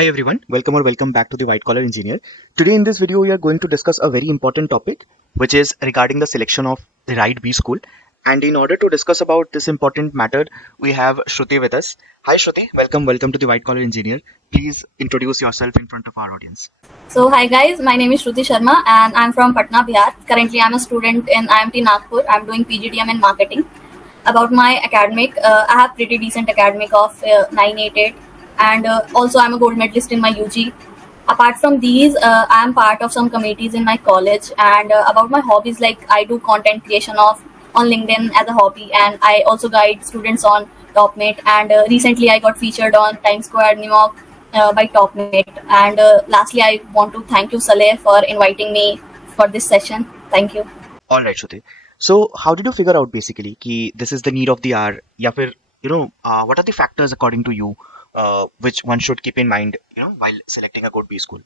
Hi everyone, welcome or welcome back to the White Collar Engineer. Today in this video we are going to discuss a very important topic which is regarding the selection of the right B school. And in order to discuss about this important matter, we have Shruti with us. Hi Shruti, welcome to the White Collar Engineer. Please introduce yourself in front of our audience. So hi guys, my name is Shruti Sharma and I'm from Patna, Bihar. Currently I'm a student in IMT Nagpur. I'm doing PGDM in marketing. About my academic, I have pretty decent academic of 988 and also I'm a gold medalist in my UG. Apart from these, I am part of some committees in my college, and about my hobbies, like I do content creation of on LinkedIn as a hobby, and I also guide students on TopMate, and recently I got featured on Times Square New York by TopMate. And lastly, I want to thank you, Saleh, for inviting me for this session. Thank you. All right Shruti. So how did you figure out basically कि this is the need of the hour या फिर what are the factors according to you which one should keep in mind while selecting a good B school?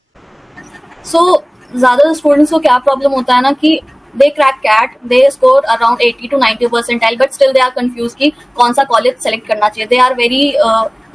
So ज़्यादा students को क्या problem होता है ना कि they crack CAT, they score around 80 to 90 percentile, but still they are confuse कि कौन सा कॉलेज सेलेक्ट करना चाहिए. दे आर वेरी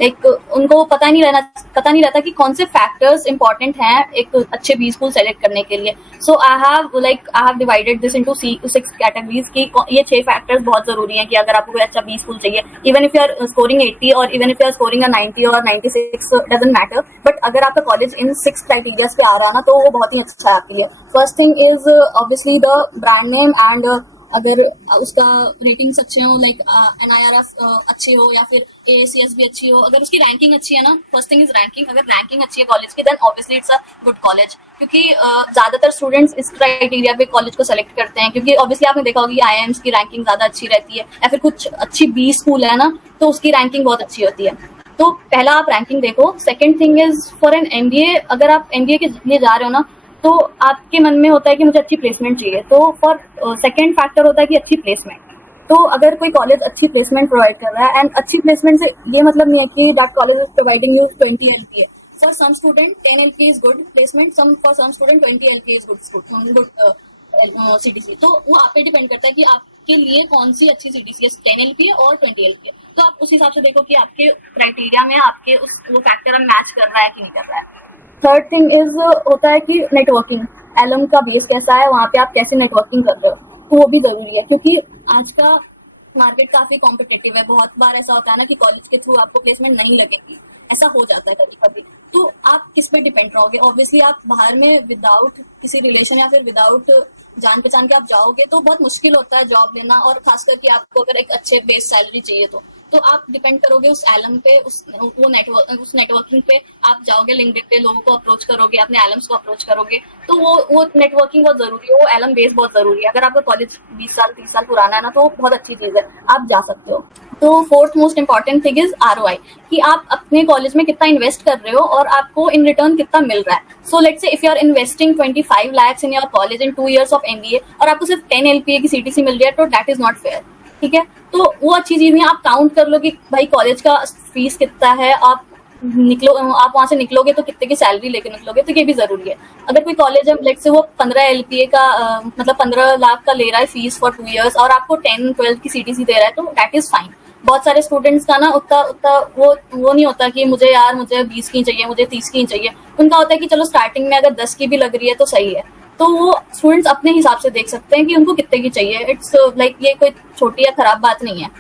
लाइक उनको पता नहीं रहता कि कौन से फैक्टर्स इंपॉर्टेंट हैं एक अच्छे बी स्कूल सेलेक्ट करने के लिए. So I have divided this into 6 categories की ये 6 फैक्टर्स बहुत जरूरी हैं कि अगर आपको कोई अच्छा बी स्कूल चाहिए, even if you are scoring 80 और even if you are scoring 90 और 96 डजंट मैटर, बट अगर आपका कॉलेज इन 6 क्राइटेरियाज पे आ रहा है ना, तो वो बहुत ही अच्छा है आपके लिए. First thing is obviously the brand name, and अगर उसका रेटिंग्स अच्छे हो, लाइक NIRF अच्छी हो या फिर AACS भी अच्छी हो, अगर उसकी रैंकिंग अच्छी है ना, फर्स्ट थिंग इज रैंकिंग. अगर रैंकिंग अच्छी है कॉलेज की, then obviously it's a good college, क्योंकि ज्यादातर स्टूडेंट्स इस क्राइटेरिया पे कॉलेज को सेलेक्ट करते हैं, क्योंकि ऑब्वियसली आपने देखा होगी IIMs की रैंकिंग ज्यादा अच्छी रहती है, या फिर कुछ अच्छी बी स्कूल है ना, तो उसकी रैंकिंग बहुत अच्छी होती है. तो पहला आप रैंकिंग देखो. Second thing is for an MBA, अगर आप MBA के लिए जा रहे हो ना, तो आपके मन में होता है कि मुझे अच्छी प्लेसमेंट चाहिए, तो फॉर सेकंड फैक्टर होता है कि अच्छी प्लेसमेंट. तो अगर कोई कॉलेज अच्छी प्लेसमेंट प्रोवाइड कर रहा है, एंड अच्छी प्लेसमेंट से ये मतलब नहीं है कि that college is providing you 20 LPA. For some student 10 LPA is good placement, for some student 20 LPA is good CTC. तो वो आप पे डिपेंड करता है कि आपके लिए कौन सी अच्छी CTC है, 10 LPA और 20 LPA. तो आप उस हिसाब से देखो कि आपके क्राइटेरिया में आपके वो फैक्टर आप मैच कर रहा है कि नहीं कर रहा है. थर्ड थिंग इज होता है कि नेटवर्किंग, एलम का बेस कैसा है, वहाँ पे आप कैसे नेटवर्किंग कर रहे हो, तो वो भी जरूरी है, क्योंकि आज का मार्केट काफी कॉम्पिटिटिव है. बहुत बार ऐसा होता है ना कि कॉलेज के थ्रू आपको प्लेसमेंट नहीं लगेगी, ऐसा हो जाता है कभी कभी. तो आप किस पे डिपेंड रहोगे? ऑब्वियसली आप बाहर में विदाउट किसी रिलेशन या फिर विदाउट जान पहचान के आप जाओगे तो बहुत मुश्किल होता है जॉब लेना, और खास करके आपको अगर एक अच्छे बेस सैलरी चाहिए तो आप डिपेंड करोगे उस एलम पे, उस नेटवर्किंग पे. आप जाओगे लिंक्डइन पे, लोगों को अप्रोच करोगे, अपने एलम्स को अप्रोच करोगे, तो वो नेटवर्किंग बहुत जरूरी है, वो एलम बेस बहुत जरूरी है. अगर आपका कॉलेज 20 साल 30 साल पुराना है ना, तो बहुत अच्छी चीज है, आप जा सकते हो. तो fourth most important thing is ROI, कि आप अपने कॉलेज में कितना इन्वेस्ट कर रहे हो और आपको इन रिटर्न कितना मिल रहा है. So let's say if you are investing 25 lakhs in your college in 2 years of MBA और आपको सिर्फ 10 LPA की CTC मिल रही है, तो दैट इज नॉट फेयर. ठीक है, तो वो अच्छी चीज नहीं. आप काउंट कर लो कि भाई कॉलेज का फीस कितना है, आप वहां से निकलोगे तो कितने की सैलरी लेके निकलोगे, तो ये भी जरूरी है. अगर कोई कॉलेज है लेट्स से वो 15 LPA का मतलब 15 लाख का ले रहा है फीस फॉर 2 years और आपको 10-12 की CTC दे रहा है, तो दैट इज फाइन. बहुत सारे स्टूडेंट्स का ना उतना वो नहीं होता कि मुझे 20 की चाहिए, मुझे 30 की चाहिए. उनका होता है कि चलो स्टार्टिंग में अगर 10 की भी लग रही है तो सही है. तो वो स्टूडेंट्स अपने हिसाब से देख सकते हैं कि उनको कितने की चाहिए. इट्स लाइक ये कोई छोटी या खराब बात नहीं है.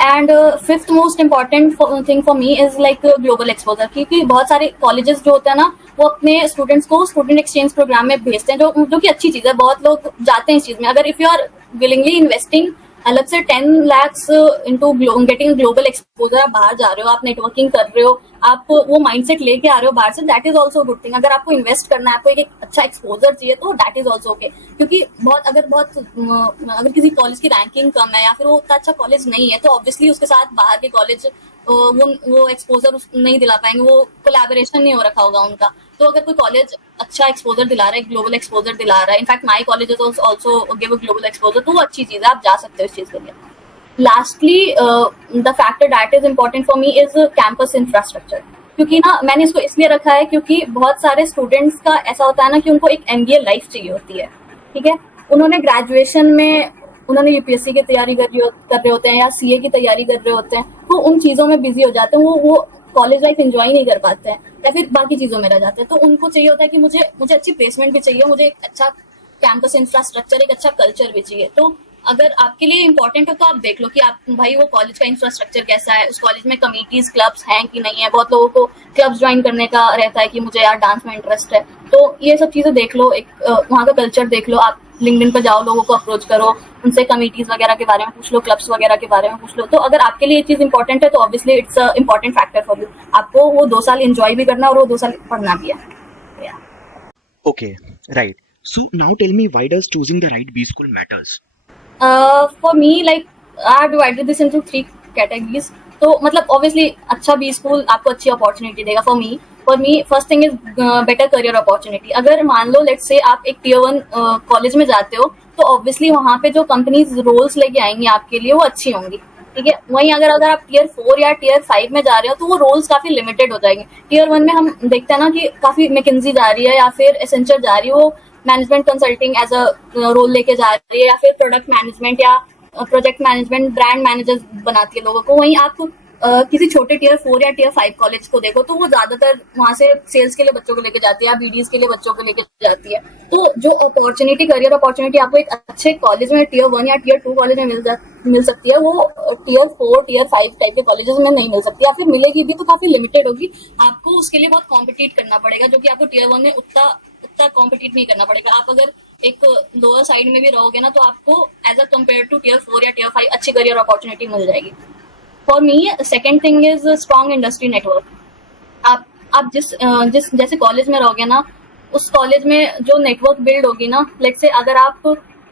And fifth most important thing for me is like global exposure, क्योंकि बहुत सारे कॉलेजेस जो होते हैं ना, वो अपने स्टूडेंट्स को स्टूडेंट एक्सचेंज प्रोग्राम में भेजते हैं, जो कि अच्छी चीज है. बहुत लोग जाते हैं इस चीज में. अगर if you are willingly investing अलग से 10 lakhs into getting global exposure, आप बाहर जा रहे हो, आप नेटवर्किंग कर रहे हो, आप वो माइंडसेट लेके आ रहे हो बाहर से, that is also good thing. अगर आपको इन्वेस्ट करना है, आपको एक अच्छा एक्सपोजर चाहिए, तो दैट इज ऑल्सो ओके. क्योंकि अगर किसी कॉलेज की रैंकिंग कम है या फिर वो उतना अच्छा कॉलेज नहीं है, तो ऑब्वियसली उसके साथ बाहर के कॉलेज वो एक्सपोजर नहीं दिला पाएंगे, वो कोलैबोरेशन नहीं हो रखा होगा उनका. तो अगर कोई कॉलेज अच्छा एक्सपोजर दिला रहा है, ग्लोबल एक्सपोजर दिला रहा है, in fact my college also give global exposure, तो वो अच्छी चीज है, आप जा सकते हो इस चीज के लिए. Lastly the factor that is important for me is campus infrastructure, क्योंकि ना मैंने इसको इसलिए रखा है क्योंकि बहुत सारे स्टूडेंट्स का ऐसा होता है ना कि उनको एक MBA लाइफ चाहिए होती है. ठीक है, उन्होंने ग्रेजुएशन में उन्होंने UPSC की तैयारी कर रहे होते हैं या CA की तैयारी कर रहे होते हैं, वो उन चीजों में बिजी हो जाते हैं, वो कॉलेज लाइफ एंजॉय नहीं कर पाते हैं या फिर बाकी चीज़ों में रह जाते हैं। तो उनको चाहिए होता है कि मुझे मुझे अच्छी प्लेसमेंट भी चाहिए, मुझे एक अच्छा कैंपस इंफ्रास्ट्रक्चर, एक अच्छा कल्चर भी चाहिए। तो अगर आपके लिए इंपॉर्टेंट है तो आप देख लो कि आप भाई वो कॉलेज का इंफ्रास्ट्रक्चर कैसा है, उस कॉलेज में कमिटीज क्लब्स हैं कि नहीं है। बहुत लोगों को क्लब्स ज्वाइन करने का रहता है कि मुझे यार डांस में इंटरेस्ट है, तो ये सब चीज़ें देख लो, एक वहाँ का कल्चर देख लो। आप लिंक्डइन पर जाओ, लोगों को अप्रोच करो, उनसे कमिटीज वगैरह के बारे में पूछ लो, क्लब्स वगैरह के बारे में पूछ लो। तो अगर आपके लिए ये चीज़ इंपॉर्टेंट है तो obviously it's a important factor for you. आपको वो 2 साल एंजॉय भी करना है और वो 2 साल पढ़ना भी है। Yeah. Okay, right. So now tell me, why does choosing the right B school matters? For me, like I have divided this into 3 categories. तो मतलब obviously अच्छा बी स्कूल आपको अच्छी अपॉर्चुनिटी देगा। For me first thing is better career opportunity. अगर मान लो let's say आप एक टियर 1 कॉलेज में जाते हो तो ऑब्वियसली वहाँ पे जो कंपनीज रोल्स लेके आएंगी आपके लिए वो अच्छी होंगी, ठीक है। वहीं अगर अगर आप टियर 4 या टियर 5 में जा रहे हो तो वो रोल्स काफी लिमिटेड हो जाएंगे। टियर 1 में हम देखते हैं ना कि काफी मैकिंजी जा रही है या फिर एसेंचर जा रही है, वो management consulting as a role लेके जा रही है, या फिर प्रोडक्ट मैनेजमेंट या प्रोजेक्ट मैनेजमेंट, ब्रांड मैनेजर बनाती है लोगों को। वहीं आप किसी छोटे टियर 4 या टियर 5 कॉलेज को देखो तो वो ज्यादातर वहां से सेल्स के लिए बच्चों को लेके जाती है या बीडीज के लिए बच्चों को लेके जाती है। तो जो अपॉर्चुनिटी, करियर अपॉर्चुनिटी आपको एक अच्छे कॉलेज में टियर 1 या टियर 2 कॉलेज में मिल सकती है, वो टियर 4 टियर 5 टाइप के कॉलेजेस में नहीं मिल सकती, या फिर मिलेगी भी तो काफी लिमिटेड होगी। आपको उसके लिए बहुत कॉम्पिटिट करना पड़ेगा, जो कि आपको टियर 1 में उतना कॉम्पिटिट नहीं करना पड़ेगा। आप अगर एक लोअर साइड में भी रहोगे ना तो आपको as a compare to tier 4 या टियर 5 अच्छी करियर अपॉर्चुनिटी मिल जाएगी। For me second thing is strong industry network. आप जिस जैसे कॉलेज में रहोगे ना, उस कॉलेज में जो नेटवर्क बिल्ड होगी ना, लेट्स से अगर आप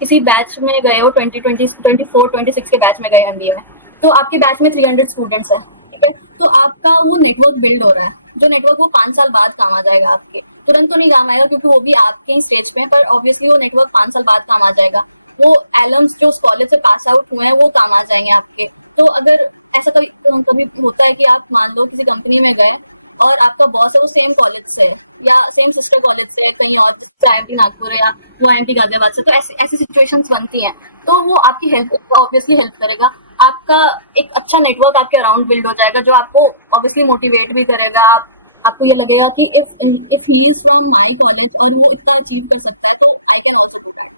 किसी बैच में गए हो 2020 24 26 के बैच में गए एमबीए में, तो आपके बैच में 300 स्टूडेंट्स हैं, ठीक है। तो आपका वो नेटवर्क बिल्ड हो रहा है, जो नेटवर्क वो 5 साल बाद काम आ जाएगा। आपके तुरंत तो नहीं काम आएगा क्योंकि वो भी आपके ही स्टेज पे है, पर ऑब्वियसली वो नेटवर्क 5 साल बाद काम आ जाएगा। वो एलम्स जो उस कॉलेज से पास आउट हुए हैं वो काम आ जाएंगे आपके। तो अगर ऐसा कभी कभी होता है कि आप मान लो किसी कंपनी में गए और आपका बॉस है वो सेम कॉलेज से है या सेम सिस्टर कॉलेज से है कहीं और, जैसे आईएमटी नागपुर है या वो आईएमटी गाजियाबाद से, तो ऐसी सिचुएशंस बनती हैं। तो वो आपकी हेल्प ऑब्वियसली हेल्प करेगा। आपका एक अच्छा नेटवर्क आपके अराउंड बिल्ड हो जाएगा, जो आपको ऑब्वियसली मोटिवेट भी करेगा। आपको ये लगेगा कि if he is from my college और वो इतना अचीव कर सकता है तो I can also do that.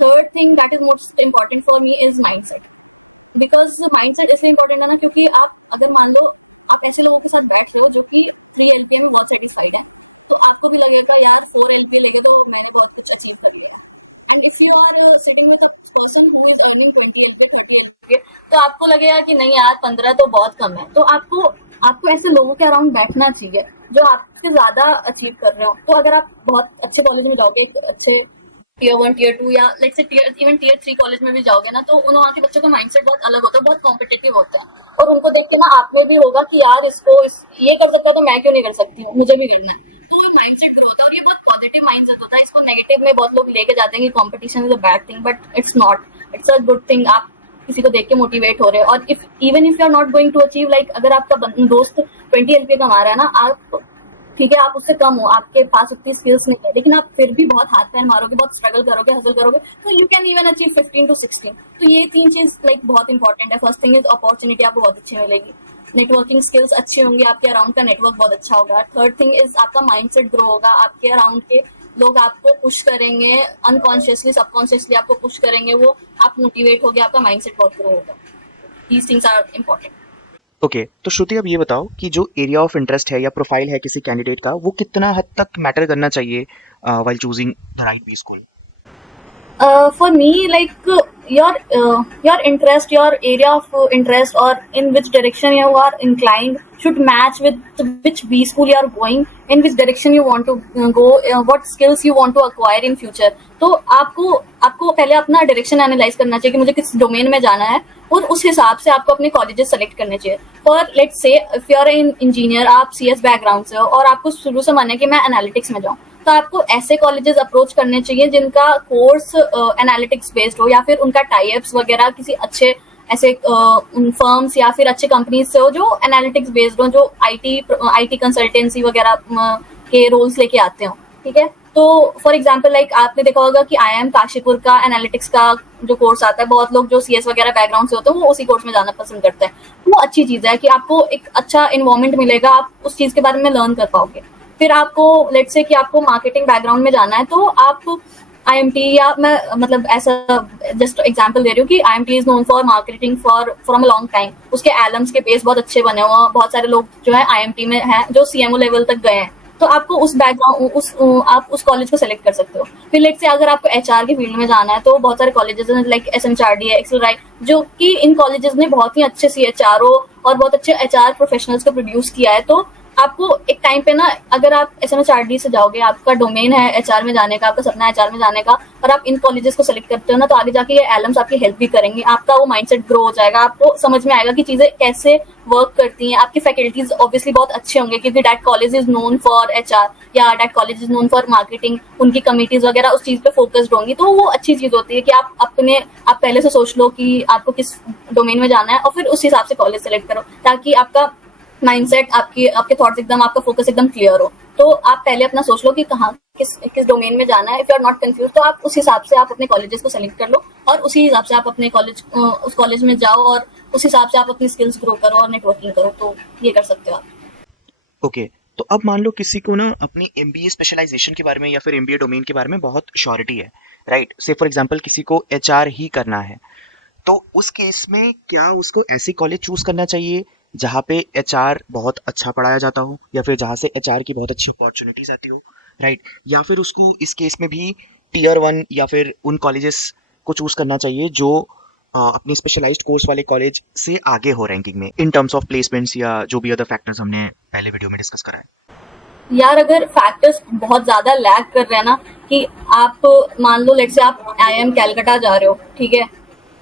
Third thing that is most important for me is mindset. Because mindset इसलिए इंपॉर्टेंट है ना, क्योंकि आप अगर मान लो आप ऐसे लोगों के साथ बैठ रहे हो जो कि 3 LPA में बहुत सेटिस्फाइड है, तो आपको भी लगेगा यार 4 LPA लेके तो मैंने बहुत कुछ अचीव कर लिया है। And if you are sitting with a person who is earning 20 LPA 30 LPA, तो आपको लगेगा कि नहीं यार 15 तो बहुत कम है। तो आपको ऐसे लोगों के अराउंड बैठना चाहिए जो आपसे ज्यादा अचीव कर रहे हो। तो अगर आप बहुत अच्छे कॉलेज में जाओगे, एक अच्छे टियर 1 टियर 2 या लाइक से इवन टियर 3 कॉलेज में भी जाओगे ना, तो वहाँ के बच्चों का माइंडसेट बहुत अलग होता है, बहुत कॉम्पिटिटिव होते हैं। और उनको देख के ना आप में भी होगा कि यार ये कर सकता है तो मैं क्यों नहीं कर सकती हूँ, मुझे भी करना है। तो वो माइंडसेट ग्रो होता है और ये बहुत पॉजिटिव माइंडसेट होता है। इसको नेगेटिव में बहुत लोग लेके जाते हैं कि competition is a bad thing, but it's not, it's a good thing. आप किसी को देख के मोटिवेट हो रहे हो। और even if you are not going to achieve, like अगर आपका दोस्त 20 LPA कमा रहा है ना, आप ठीक है आप उससे कम हो, आपके पास उतनी स्किल्स नहीं है, लेकिन आप फिर भी बहुत हाथ पैर मारोगे, बहुत स्ट्रगल करोगे, हसल करोगे, तो you can even achieve 15 to 16। तो ये 3 चीज लाइक बहुत इंपॉर्टेंट है। फर्स्ट थिंग इज अपॉर्चुनिटी आपको बहुत अच्छी मिलेगी, नेटवर्किंग स्किल्स अच्छी होंगी, आपके अराउंड का नेटवर्क बहुत अच्छा होगा। थर्ड थिंग इज आपका माइंडसेट ग्रो होगा, आपके अराउंड के लोग आपको पुश करेंगे, अनकॉन्शियसली सबकॉन्शियसली आपको पुश करेंगे, वो आप मोटिवेट होगे, आपका माइंडसेट बहुत ग्रो होगा। These things are important. Okay, तो श्रुति अब ये बताओ कि जो एरिया ऑफ इंटरेस्ट है या प्रोफाइल है किसी कैंडिडेट का, वो कितना हद तक मैटर करना चाहिए while choosing the right B school? For me, like your interest, your area of interest, or in which direction you are inclined should match with which B school you are going, in which direction you want to go, what skills you want to acquire in future. तो आपको पहले अपना direction analyse करना चाहिए कि मुझे किस domain में जाना है, और उस हिसाब से आपको अपने कॉलेजेस सेलेक्ट करने चाहिए। For let's say if you are an engineer, आप CS बैकग्राउंड से हो और आपको शुरू से मन है कि मैं एनालिटिक्स में जाऊँ, तो आपको ऐसे कॉलेजेस अप्रोच करने चाहिए जिनका कोर्स एनालिटिक्स बेस्ड हो, या फिर उनका टाई-अप्स वगैरह किसी अच्छे ऐसे फर्म्स या फिर अच्छे कंपनीज से हो जो एनालिटिक्स बेस्ड हो, जो आईटी कंसल्टेंसी वगैरह के रोल्स लेके आते हो, ठीक है। तो फॉर एग्जांपल लाइक आपने देखा होगा कि IIM काशीपुर का एनालिटिक्स का जो कोर्स आता है, बहुत लोग जो CS वगैरह बैकग्राउंड से होते हैं वो उसी कोर्स में जाना पसंद करते हैं। वो अच्छी चीज़ है कि आपको एक अच्छा इन्वायरमेंट मिलेगा, आप उस चीज़ के बारे में लर्न कर पाओगे। फिर आपको लेट्स से कि आपको मार्केटिंग बैकग्राउंड में जाना है, तो आप IMT, या मैं मतलब ऐसा जस्ट एग्जांपल दे रही हूँ कि IMT is known for marketing for from a long time. उसके एलम्स के बेस बहुत अच्छे बने हुए हैं, बहुत सारे लोग जो है IMT में हैं जो CMO लेवल तक गए हैं। तो आपको उस बैकग्राउंड आप उस कॉलेज को सेलेक्ट कर सकते हो। फिर लेट से अगर आपको HR की फील्ड में जाना है, तो बहुत सारे कॉलेजेस हैं लाइक SMHRD है, एक्सेलराइट, जो कि इन कॉलेजेस ने बहुत ही अच्छे CHRO और बहुत अच्छे HR प्रोफेशनल्स को प्रोड्यूस किया है। तो आपको एक टाइम पे ना, अगर आप SMHRD से जाओगे, आपका डोमेन है HR में जाने का, आपका सपना है HR में जाने का, और आप इन कॉलेजेस को सेलेक्ट करते हो ना, तो आगे जाके ये एलम्स आपकी हेल्प भी करेंगे। आपका वो माइंडसेट ग्रो हो जाएगा, आपको समझ में आएगा कि चीजें कैसे वर्क करती हैं। आपके फैकल्टीज ऑब्वियसली बहुत अच्छे होंगे, क्योंकि that college is known for HR या that college is known for marketing. उनकी कमिटीज वगैरह उस चीज पे फोकस्ड होंगी, तो वो अच्छी चीज होती है कि आप पहले से सोच लो कि आपको किस डोमेन में जाना है, और फिर उस हिसाब से कॉलेज सेलेक्ट करो, ताकि आपका माइंडसेट, आपके थॉट्स एकदम, आपका फोकस एकदम क्लियर हो। तो आप पहले अपना सोच लो कि कहाँ किस डोमेन में जाना है। If you are not confuse, तो आप उस हिसाब से आप अपने कॉलेजेस को सेलेक्ट कर लो, और उसी हिसाब से आप अपने उस कॉलेज में जाओ, और उस हिसाब से आप अपनी स्किल्स ग्रो करो और नेटवर्किंग करो। तो ये कर सकते हो आप। ओके, तो अब मान लो किसी को ना अपनी MBA स्पेशलाइजेशन के बारे में या फिर MBA डोमेन के बारे में बहुत श्योरिटी है, राइट? से फॉर एग्जांपल किसी को HR ही करना है, तो उस केस में क्या उसको ऐसी कॉलेज चूज करना चाहिए जहाँ पे HR बहुत अच्छा पढ़ाया जाता हो, या फिर जहाँ से HR की बहुत अच्छी अपॉर्चुनिटीज आती हो, राइट? या फिर उसको इस केस में भी Tier 1 या फिर उन कॉलेजेस को चूज करना चाहिए जो अपनी स्पेशलाइज्ड कोर्स वाले कॉलेज से आगे हो रैंकिंग में इन टर्म्स ऑफ प्लेसमेंट्स या जो भी अदर फैक्टर्स हमने पहले वीडियो में डिस्कस करा है? यार, अगर फैक्टर्स बहुत ज्यादा लैग कर रहे हैं ना, कि आप मान लो लेट्स से आप IIM कैलकाटा जा रहे हो, ठीक है,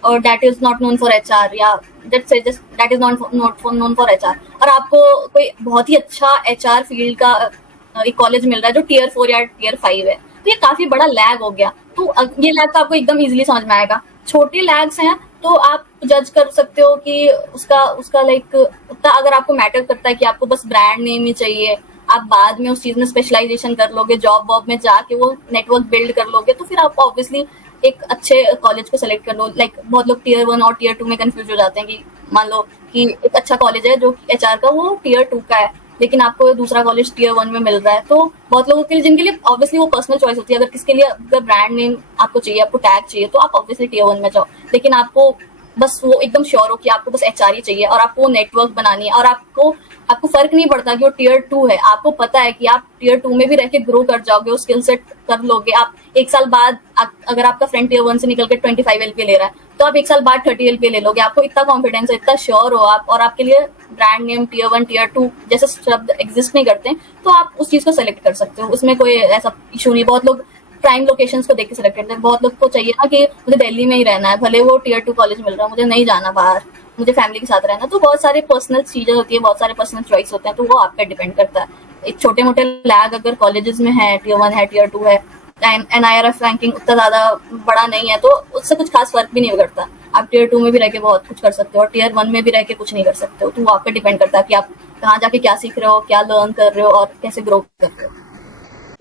और that is not known for HR, या that is not known for HR, और आपको कोई बहुत ही अच्छा HR फील्ड का एक कॉलेज मिल रहा है जो Tier 4 या Tier 5 है, तो ये काफी बड़ा लैग हो गया। तो ये लैग तो आपको एकदम इजीली समझ में आएगा। छोटे लैग्स हैं तो आप जज कर सकते हो कि उसका उसका लाइक उतना अगर आपको मैटर करता है कि आपको बस ब्रांड नेम ही चाहिए, आप बाद में उस चीज में स्पेशलाइजेशन कर लोगे, जॉब वॉब में जाके वो नेटवर्क बिल्ड कर लोगे, तो फिर आप ऑब्वियसली एक अच्छे कॉलेज को सेलेक्ट कर लो। लाइक बहुत लोग Tier 1 और Tier 2 में कंफ्यूज हो जाते हैं कि मान लो कि एक अच्छा कॉलेज है जो HR का, वो Tier 2 का है, लेकिन आपको दूसरा कॉलेज Tier 1 में मिल रहा है। तो बहुत लोगों के लिए, जिनके लिए ऑब्वियसली वो पर्सनल चॉइस होती है, अगर किसके लिए अगर ब्रांड नेम आपको चाहिए, आपको टैग चाहिए, तो आप ऑब्वियसली Tier 1 में जाओ। लेकिन आपको बस वो एकदम श्योर हो कि आपको बस HR ही चाहिए, और आपको नेटवर्क बनानी है, और आपको फर्क नहीं पड़ता कि वो Tier 2 है, आपको पता है कि आप Tier 2 में भी रह के ग्रो कर जाओगे, वो स्किल सेट कर लोगे। आप एक साल बाद अगर आपका फ्रेंड Tier 1 से निकल के 25 LPA ले रहा है, तो आप एक साल बाद 30 LPA ले लोगे। आपको इतना कॉन्फिडेंस है, इतना श्योर हो आप, और आपके लिए ब्रांड नेम Tier 1 Tier 2 जैसे शब्द एग्जिस्ट नहीं करते, तो आप उस चीज को सेलेक्ट कर सकते हो। उसमें कोई ऐसा इशू नहीं। बहुत लोग प्राइम लोकेशंस को देख के सेलेक्ट करते हैं। बहुत लोग को चाहिए ना कि मुझे दिल्ली में ही रहना है, भले वो Tier 2 कॉलेज मिल रहा है, मुझे नहीं जाना बाहर, मुझे फैमिली के साथ रहना। तो बहुत सारे पर्सनल चीजें होती है, बहुत सारे पर्सनल चॉइस होते हैं, तो वो आप पे डिपेंड करता है। एक छोटे मोटे लैग अगर कॉलेजेस में है, Tier 1 है, Tier 2 है, NIRF रैंकिंग उतना ज्यादा बड़ा नहीं है, तो उससे कुछ खास फर्क भी नहीं करता। आप Tier 2 में भी रह के बहुत कुछ कर सकते हो, और Tier 1 में भी रह के कुछ नहीं कर सकते हो। तो वो आप पे डिपेंड करता है कि आप कहाँ जाके क्या सीख रहे हो, क्या लर्न कर रहे हो, और कैसे ग्रो कर रहे हो।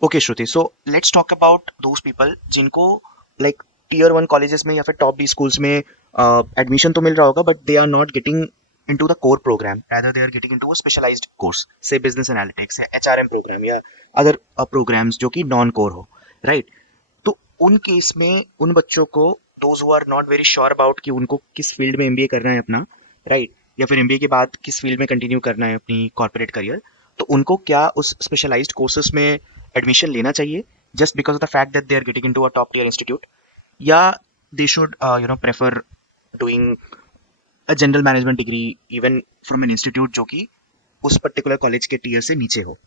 Okay Shruti, so let's talk about those people जिनको लाइक Tier 1 कॉलेजेस में या फिर टॉप B स्कूल्स में एडमिशन तो मिल रहा होगा, but they are not getting into the core program, rather they are getting into a specialized course, say business analytics या HRM program या other programs जो कि non core हो, right? तो उन केस में उन बच्चों को, those who are not very sure about कि उनको किस फील्ड में MBA करना है अपना, right? या फिर MBA के बाद किस फील्ड में कंटिन्यू करना है अपनी कॉर्पोरेट करियर, तो उनको क्या उस स्पेशलाइज्ड कोर्सेज में एडमिशन लेना चाहिए just because of the fact that they are getting into a top tier institute, या they should prefer doing a general management degree even from an institute जो कि उस पर्टिकुलर कॉलेज के tier से नीचे हो?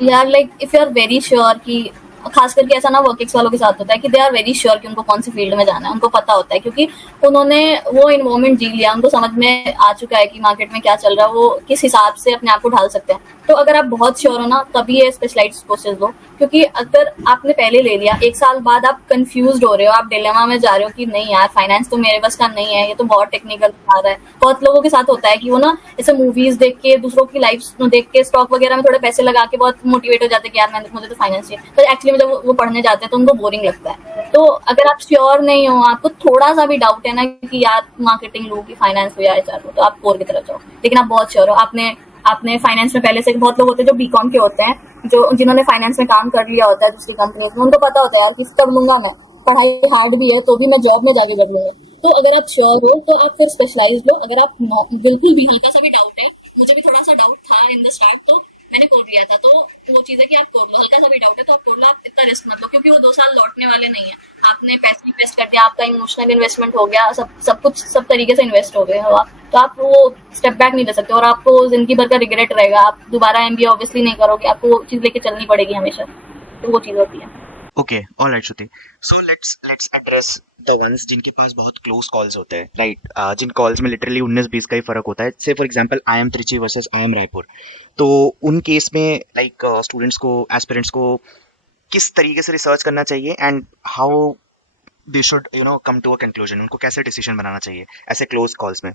यार like if you are very sure कि, खास करके ऐसा ना वर्कएक्स वालों के साथ होता है कि दे आर वेरी श्योर कि उनको कौन सी फील्ड में जाना है, उनको पता होता है क्योंकि उन्होंने वो इन्वायरमेंट जी लिया, उनको समझ में आ चुका है कि मार्केट में क्या चल रहा है, वो किस हिसाब से अपने आप को ढाल सकते हैं। तो अगर आप बहुत श्योर हो ना तभी ये स्पेशलाइज्ड कोर्सेज लो, क्योंकि अगर आपने पहले ले लिया 1 साल बाद आप कंफ्यूज हो रहे हो, आप डिलेमा में जा रहे हो कि नहीं यार फाइनेंस तो मेरे बस का नहीं है, ये तो बहुत टेक्निकल आ रहा है। बहुत लोगों के साथ होता है कि वो ना ऐसे मूवीज देख के दूसरों की लाइफ देख के स्टॉक वगैरह में थोड़े पैसे लगा के बहुत मोटिवेट हो जाते हैं कि यार मुझे तो फाइनेंस चाहिए, पर एक्चुअली जब वो पढ़ने जाते हैं तो उनको बोरिंग लगता है। तो अगर आप श्योर नहीं हो, आपको थोड़ा सा भी डाउट है ना कि यार मार्केटिंग लूँ कि फाइनेंस हो या एचआर हो, तो आप कोर की तरफ जाओ। लेकिन आप बहुत श्योर हो, आपने आपने फाइनेंस में पहले से, बहुत लोग होते हैं जो बीकॉम के होते हैं, जो जिन्होंने फाइनेंस में काम कर लिया होता है दूसरी कंपनीज में, उनको पता होता है यार कि कर लूंगा, मैं पढ़ाई हार्ड भी है तो भी मैं जॉब में जाके कर लूंगा। तो अगर आप श्योर हो तो आप फिर स्पेशलाइज लो। अगर आप बिल्कुल भी हल्का सा भी डाउट है, मुझे भी थोड़ा सा डाउट था इन द स्टार्ट, तो मैंने कोर लिया था, तो वो चीज है कि आप कोर लो। हल्का सा भी डाउट है तो आप कोर लो, आप इतना रिस्क मत लो, क्योंकि वो 2 साल लौटने वाले नहीं है। आपने पैसे इन्वेस्ट कर दिया, आपका इमोशनल इन्वेस्टमेंट हो गया, सब कुछ सब तरीके से इन्वेस्ट हो गए हो आप, तो आप वो स्टेप बैक नहीं ले सकते और आपको जिंदगी भर का रिग्रेट रहेगा। आप दोबारा एमबीए ऑब्वियसली नहीं करोगे, आपको वो चीज लेके चलनी पड़ेगी हमेशा, तो वो चीज होती है। Okay, all right, Shruti. So let's address the ones जिनके पास बहुत क्लोज कॉल्स होते हैं, राइट? जिन कॉल्स में लिटरली 19-20 का ही फर्क होता है। से for example I am Trichy versus I am Raipur. तो उन केस में लाइक स्टूडेंट्स को, एस्पिरेंट्स को किस तरीके से रिसर्च करना चाहिए and how they should come to a conclusion? उनको कैसे डिसीजन बनाना चाहिए ऐसे क्लोज कॉल्स में?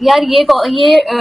यार ये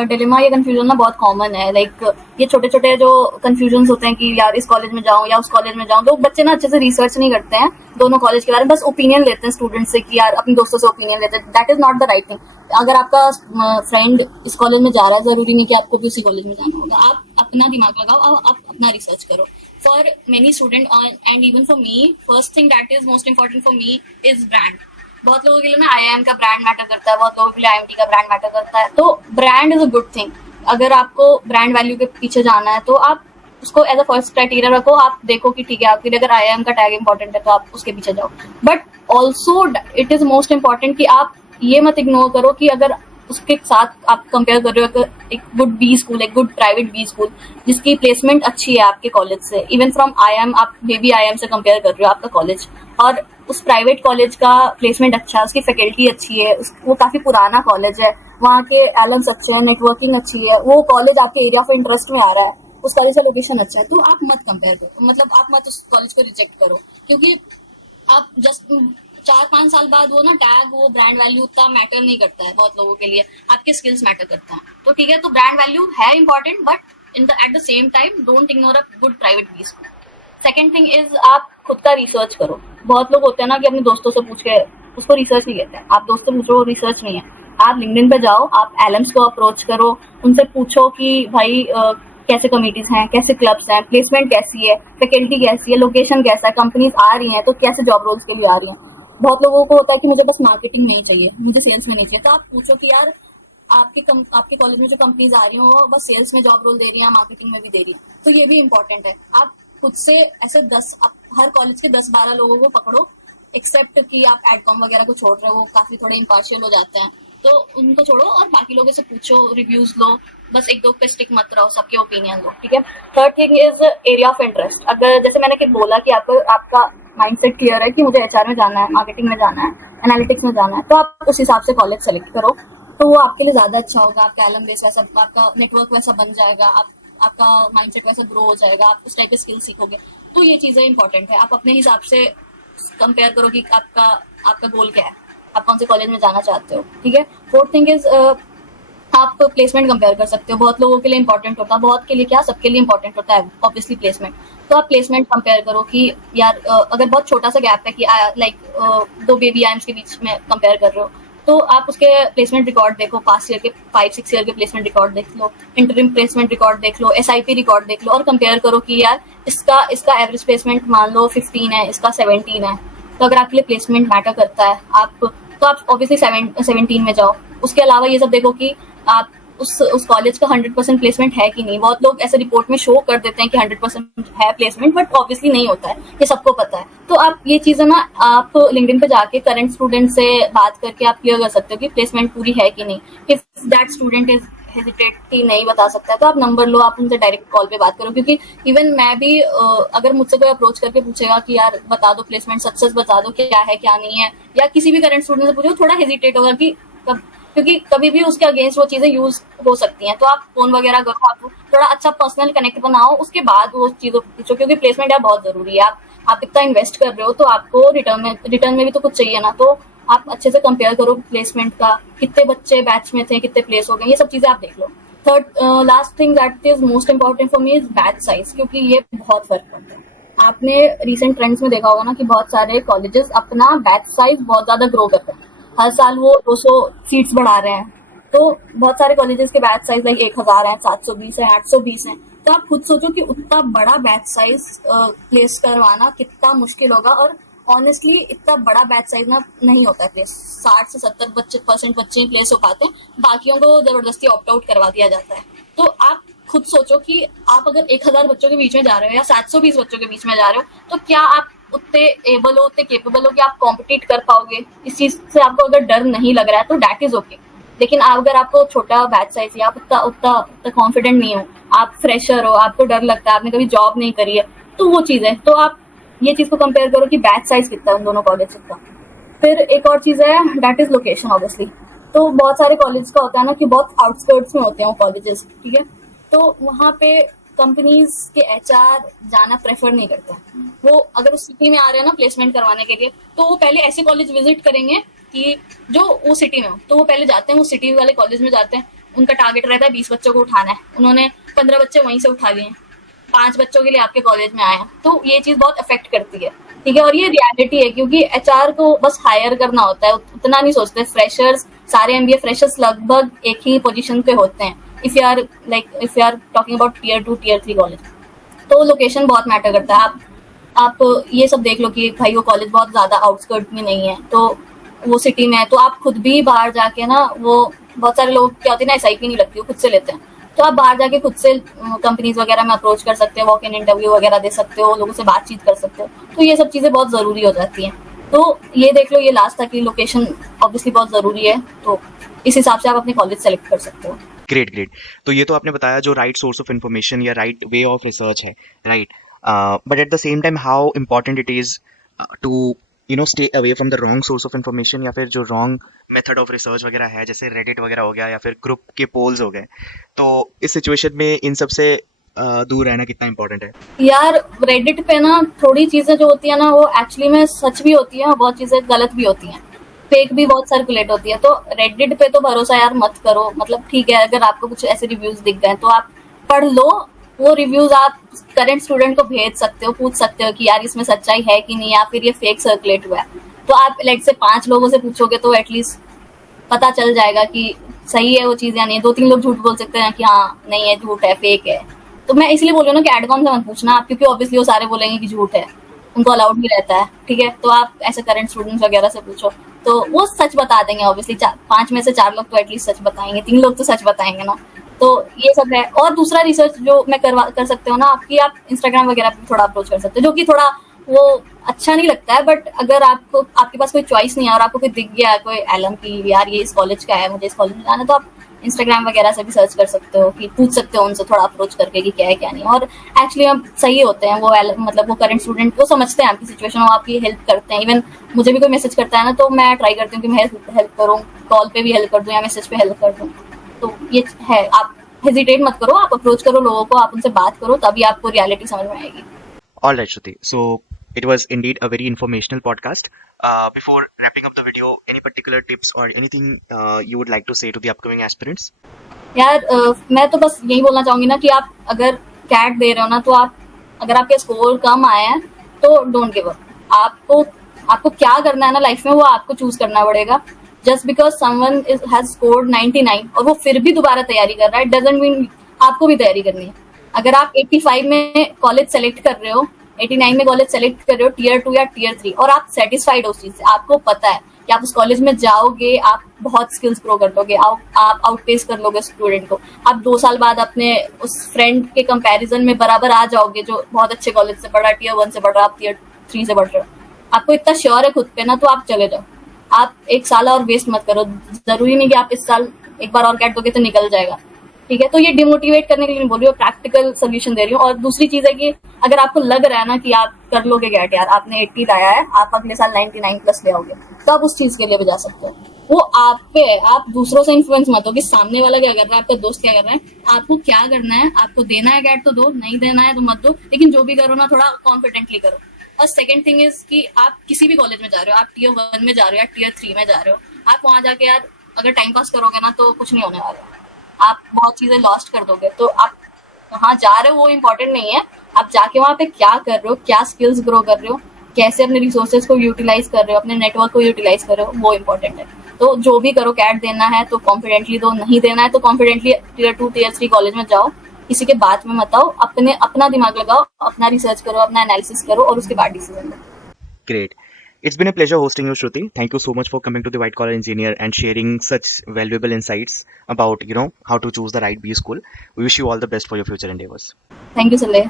डिलेमा, ये कंफ्यूजन ना बहुत कॉमन है। लाइक ये छोटे छोटे जो कंफ्यूजन होते हैं कि यार इस कॉलेज में जाऊं या उस कॉलेज में जाऊं, तो बच्चे ना अच्छे से रिसर्च नहीं करते हैं दोनों कॉलेज के बारे में, बस ओपिनियन लेते हैं स्टूडेंट से कि यार अपने दोस्तों से ओपिनियन लेते हैं। That is not the right thing. अगर आपका फ्रेंड इस कॉलेज में जा रहा है, जरूरी नहीं कि आपको भी उसी कॉलेज में जाना होगा। आप अपना दिमाग लगाओ और आप अपना रिसर्च करो। For many student and even for me, first thing that is most important for me is brand. बहुत लोगों के लिए ना आईआईएम का ब्रांड मैटर करता है, बहुत लोगों के लिए आईएमटी का ब्रांड मैटर करता है। तो brand is a good thing. अगर आपको ब्रांड वैल्यू के पीछे जाना है तो आप उसको एज अ फर्स्ट क्राइटेरिया रखो। आप देखो कि ठीक है, आपके लिए अगर आईआईएम का टैग इंपॉर्टेंट है तो आप उसके पीछे जाओ। But also it is most important कि आप ये मत इग्नोर करो कि अगर उसके साथ आप कंपेयर कर रहे हो एक गुड बी स्कूल, एक गुड प्राइवेट बी स्कूल जिसकी प्लेसमेंट अच्छी है आपके कॉलेज से, इवन फ्रॉम आईआईएम, आप बेबी आईआईएम से कंपेयर कर रहे हो आपका कॉलेज, और उस प्राइवेट कॉलेज का प्लेसमेंट अच्छा है, उसकी फैकल्टी अच्छी है, वो काफी पुराना कॉलेज है, वहाँ के एलम्स अच्छे हैं, नेटवर्किंग अच्छी है, वो कॉलेज आपके एरिया ऑफ इंटरेस्ट में आ रहा है, उस कॉलेज का लोकेशन अच्छा है, तो आप मत कंपेयर करो। मतलब आप मत उस कॉलेज को रिजेक्ट करो, क्योंकि आप जस्ट 4-5 साल बाद वो ना टैग, वो ब्रांड वैल्यू उतना मैटर नहीं करता है बहुत लोगों के लिए, आपके स्किल्स मैटर करते हैं। तो ठीक है, तो ब्रांड वैल्यू है important, but at the same time don't ignore a good private B school. Second thing is आप खुद का रिसर्च करो। बहुत लोग होते हैं ना कि अपने दोस्तों से पूछ के उसको रिसर्च नहीं कहते हैं। आप दोस्त से पूछो, रिसर्च नहीं है। आप लिंक्डइन पे जाओ, आप एलएम्स को अप्रोच करो, उनसे पूछो कि भाई कैसे कमिटीज हैं, कैसे क्लब्स हैं, प्लेसमेंट कैसी है, फैकल्टी कैसी है, लोकेशन कैसा है, कंपनीज आ रही हैं तो कैसे जॉब रोल्स के लिए आ रही हैं। बहुत लोगों को होता है कि मुझे बस मार्केटिंग में ही चाहिए, मुझे सेल्स में नहीं चाहिए। तो आप पूछो कि यार आपके कॉलेज में जो कंपनीज आ रही हैं वो बस सेल्स में जॉब रोल दे रही हैं, मार्केटिंग में भी दे रही हैं, तो ये भी इंपॉर्टेंट है। आप खुद से ऐसे हर कॉलेज के 10-12 लोगों को पकड़ो, एक्सेप्ट कि आप एडकॉम वगैरह को छोड़ रहे हो, वो काफी थोड़े इम्पार्शियल हो जाते हैं, तो उनको छोड़ो और बाकी लोगों से पूछो, रिव्यूज लो, बस एक दो पे स्टिक मत रहो, सबके ओपिनियन लो, ठीक है। Third thing is area of interest. अगर जैसे मैंने बोला कि आपका माइंडसेट क्लियर है कि मुझे एचआर में जाना है, मार्केटिंग में जाना है, एनालिटिक्स में जाना है, तो आप उस हिसाब से कॉलेज सेलेक्ट करो, तो वो आपके लिए ज्यादा अच्छा होगा। आपका एलम बेस वैसा, आपका नेटवर्क वैसा बन जाएगा, आपका माइंडसेट वैसा ग्रो हो जाएगा, आप उस टाइप के स्किल सीखोगे। तो ये चीजें इंपॉर्टेंट है। आप अपने हिसाब से कंपेयर करो कि आपका गोल क्या है, आप कौन से कॉलेज में जाना चाहते हो, ठीक है। फोर्थ थिंग इज आप प्लेसमेंट कंपेयर कर सकते हो। बहुत लोगों के लिए इंपॉर्टेंट होता है, बहुत के लिए क्या, सबके लिए इंपॉर्टेंट होता है ऑब्वियसली प्लेसमेंट। तो आप प्लेसमेंट कंपेयर करो कि यार अगर बहुत छोटा सा गैप है कि लाइक 2 बेबी आईएम्स के बीच में कंपेयर कर रहे हो, तो आप उसके प्लेसमेंट रिकॉर्ड देखो, पास्ट ईयर के 5-6 ईयर के प्लेसमेंट रिकॉर्ड देख लो, इंटरिम प्लेसमेंट रिकॉर्ड देख लो, एसआईपी रिकॉर्ड देख लो, और कंपेयर करो कि यार इसका एवरेज प्लेसमेंट मान लो 15 है, इसका 17 है। तो अगर आपके लिए प्लेसमेंट मैटर करता है, तो आप ऑब्वियसली 17 में जाओ। उसके अलावा ये सब देखो कि आप उस कॉलेज का 100% प्लेसमेंट है कि नहीं। बहुत लोग ऐसे रिपोर्ट में शो कर देते हैं कि 100% है प्लेसमेंट, बट ऑब्वियसली नहीं होता है, ये सबको पता है। तो आप ये चीजें ना आप लिंक्डइन पे जाके करंट स्टूडेंट से बात करके आप क्लियर कर सकते हो कि प्लेसमेंट पूरी है कि नहीं। If that student is hesitate कि नहीं बता सकता है, तो आप नंबर लो, आप उनसे डायरेक्ट कॉल पे बात करो। क्योंकि इवन मैं भी अगर मुझसे कोई अप्रोच करके पूछेगा कि यार बता दो प्लेसमेंट, सच बता दो क्या है क्या नहीं है, या किसी भी करंट स्टूडेंट से पूछो, थोड़ा हेजिटेट होगा कि क्योंकि कभी भी उसके अगेंस्ट वो चीजें यूज हो सकती हैं। तो आप फोन वगैरह करो, आप थोड़ा अच्छा पर्सनल कनेक्ट बनाओ, उसके बाद वो चीजों पूछो, क्योंकि प्लेसमेंट यार बहुत जरूरी है। आप इतना इन्वेस्ट कर रहे हो तो आपको रिटर्न में भी तो कुछ चाहिए ना। तो आप अच्छे से कंपेयर करो प्लेसमेंट का, कितने बच्चे बैच में थे, कितने प्लेस हो गए, ये सब चीजें आप देख लो। Third last thing that is most important for me is batch size, क्योंकि ये बहुत फर्क पड़ता है। आपने रिसेंट ट्रेंड्स में देखा होगा ना कि बहुत सारे कॉलेजेस अपना बैच साइज बहुत ज्यादा ग्रो कर रहे हैं, हर साल वो 200 सीट्स बढ़ा रहे हैं। तो बहुत सारे कॉलेजेस के बैच साइज लाइक 1000 है, 720 है, 820 है। तो आप खुद सोचो कि उतना बड़ा बैच साइज प्लेस करवाना कितना मुश्किल होगा। और ऑनेस्टली इतना बड़ा बैच साइज ना नहीं होता है प्लेस, 60 से 70% बच्चे ही प्लेस हो पाते हैं, बाकियों को जबरदस्ती ऑप्ट आउट करवा दिया जाता है। तो आप खुद सोचो कि आप अगर 1000 बच्चों के बीच में जा रहे हो या 720 बच्चों के बीच में जा रहे हो, तो क्या आप उतने एबल हो, उतने केपेबल हो कि आप कॉम्पिटिट कर पाओगे? इस चीज से आपको अगर डर नहीं लग रहा है तो दैट इज ओके। लेकिन अगर आपको छोटा बैच साइज या आप उतना उतना कॉन्फिडेंट नहीं हो, आप फ्रेशर हो, आपको डर लगता है, आपने कभी जॉब नहीं करी है, तो वो चीज है। तो आप ये चीज को कंपेयर करो कि बैच साइज कितना है उन दोनों कॉलेज का। फिर एक और चीज है, दैट इज लोकेशन ऑब्वियसली। तो बहुत सारे कॉलेज का होता है ना कि बहुत आउटस्कर्ट्स में होते हैं वो कॉलेजेस, ठीक है। तो वहाँ पे कंपनीज के एचआर जाना प्रेफर नहीं करते हैं। वो अगर उस सिटी में आ रहे हैं ना प्लेसमेंट करवाने के लिए, तो वो पहले ऐसे कॉलेज विजिट करेंगे कि जो वो सिटी में हो। तो वो पहले जाते हैं, वो सिटी वाले कॉलेज में जाते हैं, उनका टारगेट रहता है 20 बच्चों को उठाना है, उन्होंने 15 बच्चे वहीं से उठा लिए हैं, 5 बच्चों के लिए आपके कॉलेज में आए हैं। तो ये चीज बहुत अफेक्ट करती है, ठीक है। और ये रियलिटी है, क्योंकि एचआर को बस हायर करना होता है, उतना नहीं सोचते। फ्रेशर्स, सारे एमबीए फ्रेशर्स लगभग एक ही पोजीशन पे होते हैं if you are talking about tier 2 tier 3 college. तो लोकेशन बहुत मैटर करता है। आप ये सब देख लो कि भाई वो कॉलेज बहुत ज्यादा आउटस्कर्ट में नहीं है, तो वो सिटी में है, तो आप खुद भी बाहर जाके ना, वो बहुत सारे लोग क्या होते हैं ना, एसआईपी नहीं लगती, वो खुद से लेते हैं। तो आप बाहर जाके खुद से कंपनीज वगैरह में अप्रोच कर सकते हो, वॉक इन इंटरव्यू वगैरह दे सकते हो, लोगों से बातचीत कर सकते हो। तो ये सब चीजें बहुत जरूरी हो जाती हैं। तो ये देख लो, ये लास्ट था कि लोकेशन ऑब्वियसली बहुत जरूरी है। तो इस हिसाब से आप अपने कॉलेज सेलेक्ट कर सकते हो। Great great. तो ये तो आपने बताया जो राइट सोर्स ऑफ इन्फॉर्मेशन या राइट वे ऑफ रिसर्च है, right. But at the same time how important it is to stay away from the wrong source of information, या फिर जो रॉन्ग मेथड ऑफ रिसर्च वगैरह है, जैसे Reddit वगैरह हो गया या फिर ग्रुप के पोल्स हो गए। तो इस सिचुएशन में इन सब से दूर रहना कितना इंपॉर्टेंट है? यार रेडिट पे ना थोड़ी चीजें जो होती है ना, वो एक्चुअली में सच भी होती है, बहुत चीजें गलत भी होती हैं, फेक भी बहुत सर्कुलेट होती है। तो रेडिट पे तो भरोसा यार मत करो। मतलब ठीक है, अगर आपको कुछ ऐसे रिव्यूज दिख गए तो आप पढ़ लो, वो रिव्यूज आप करंट स्टूडेंट को भेज सकते हो, पूछ सकते हो कि यार इसमें सच्चाई है कि नहीं, या फिर ये फेक सर्कुलेट हुआ है। तो आप लाइक से 5 लोगों से पूछोगे तो एटलीस्ट पता चल जाएगा कि सही है वो चीज या नहीं। 2-3 लोग झूठ बोल सकते हैं कि हाँ नहीं है, झूठ है, फेक है। तो मैं इसलिए बोल रही हूँ ना कि एडकॉम से मत पूछना आप, क्योंकि ऑब्वियसली वो सारे बोलेंगे कि झूठ है, उनको अलाउड भी रहता है, ठीक है। तो आप ऐसे करंट स्टूडेंट्स वगैरह से पूछो, तो वो सच बता देंगे ऑब्वियसली। 5 में से 4 लोग तो एटलीस्ट सच बताएंगे, 3 लोग तो सच बताएंगे ना। तो ये सब है। और दूसरा रिसर्च जो मैं कर सकते हो ना आपकी, आप इंस्टाग्राम वगैरह पे थोड़ा अप्रोच कर सकते हो, जो कि थोड़ा वो अच्छा नहीं लगता है। बट अगर आपके पास कोई चॉइस नहीं है और आपको कोई दिख गया है कोई एलम की यार ये इस कॉलेज का है, मुझे इस कॉलेज में जाना है, तो आप इंस्टाग्राम वगैरह से भी सर्च कर सकते हो, कि पूछ सकते हो उनसे थोड़ा अप्रोच करके कि क्या है क्या नहीं। और एक्चुअली हम सही होते हैं वो, मतलब वो करंट स्टूडेंट को समझते हैं आपकी सिचुएशन, वो आपकी हेल्प करते हैं। इवन मुझे भी कोई मैसेज करता है ना, तो मैं ट्राई करती हूँ कि मैं हेल्प करूँ, कॉल पे भी हेल्प कर दूँ या मैसेज पे हेल्प कर दूँ। तो ये है, आप हेजिटेट मत करो, आप अप्रोच करो लोगों को, आप उनसे बात करो, तभी आपको रियलिटी समझ में आएगी। All right, Shruti. So it was indeed a very informational podcast. Before wrapping up the video, any particular tips or anything you would like to say to the upcoming aspirants? यार मैं तो बस यही बोलना चाहूंगी ना कि आप अगर कैट दे रहे हो ना, तो आप अगर आपके स्कोर कम आए हैं तो डोंट गिव अप। आपको क्या करना है ना लाइफ में, वो आपको चूज करना पड़ेगा। Just because someone has scored 99 और वो फिर भी दोबारा तैयारी कर रहा है, डजंट मीन आपको भी तैयारी करनी है। अगर आप 85 में कॉलेज सेलेक्ट कर रहे हो, 89 में कॉलेज सेलेक्ट कर रहे हो, टियर 2 या टियर 3, और आप सेटिस्फाइड हो उस चीज से, आपको पता है कि आप उस कॉलेज में जाओगे, आप बहुत स्किल्स ग्रो कर लोगे, आप आउटपेस कर लोगे स्टूडेंट को, आप 2 साल बाद अपने उस फ्रेंड के कंपैरिजन में बराबर आ जाओगे जो बहुत अच्छे कॉलेज से पढ़ रहा है, टियर 1 से पढ़ रहा है, आप टियर 3 से पढ़ रहे हो, आपको इतना श्योर है खुद पे ना, तो आप चले जाओ। आप 1 साल और वेस्ट मत करो। जरूरी नहीं कि आप इस साल एक बार और कैट दोगे तो निकल जाएगा, ठीक है। तो ये डिमोटिवेट करने के लिए नहीं बोल रही हूँ, प्रैक्टिकल सोल्यूशन दे रही हूँ। और दूसरी चीज है कि अगर आपको लग रहा है ना कि आप कर लोगे कैट, यार आपने 80 लाया है, आप अगले साल 99 प्लस ले आओगे, तो आप उस चीज के लिए भी जा सकते हो। वो आप पे है, आप दूसरों से इन्फ्लुएंस मत हो कि सामने वाला क्या कर रहा है, आपका दोस्त क्या कर रहा है। आपको क्या करना है, आपको देना है कैट तो दो, नहीं देना है तो मत दो, लेकिन जो भी करो ना थोड़ा कॉन्फिडेंटली करो। और सेकंड थिंग इज कि आप किसी भी कॉलेज में जा रहे हो, आप टीयर 1 में जा रहे हो या टीयर 3 में जा रहे हो, आप वहां जाके यार अगर टाइम पास करोगे ना तो कुछ नहीं होने वाला, आप बहुत चीजें लॉस्ट कर दोगे। तो आप कहाँ जा रहे हो वो इम्पोर्टेंट नहीं है, आप जाके वहां पे क्या कर रहे हो, क्या स्किल्स ग्रो कर रहे हो, कैसे अपने रिसोर्सेज को यूटिलाइज कर रहे हो, अपने नेटवर्क को यूटिलाइज कर रहे हो, वो इम्पोर्टेंट है। तो जो भी करो, कैट देना है तो कॉन्फिडेंटली दो, नहीं देना है तो कॉन्फिडेंटली टीयर 2 टीयर 3 कॉलेज में जाओ, किसी के बात में मत आओ, अपना दिमाग लगाओ, अपना रिसर्च करो, अपना एनालिसिस करो और उसके बाद decision low. Great. It's been a pleasure hosting you, Shruti. Thank you so much for coming to the White Collar Engineer and sharing such valuable insights about, how to choose the right B school. We wish you all the best for your future endeavors. Thank you सले।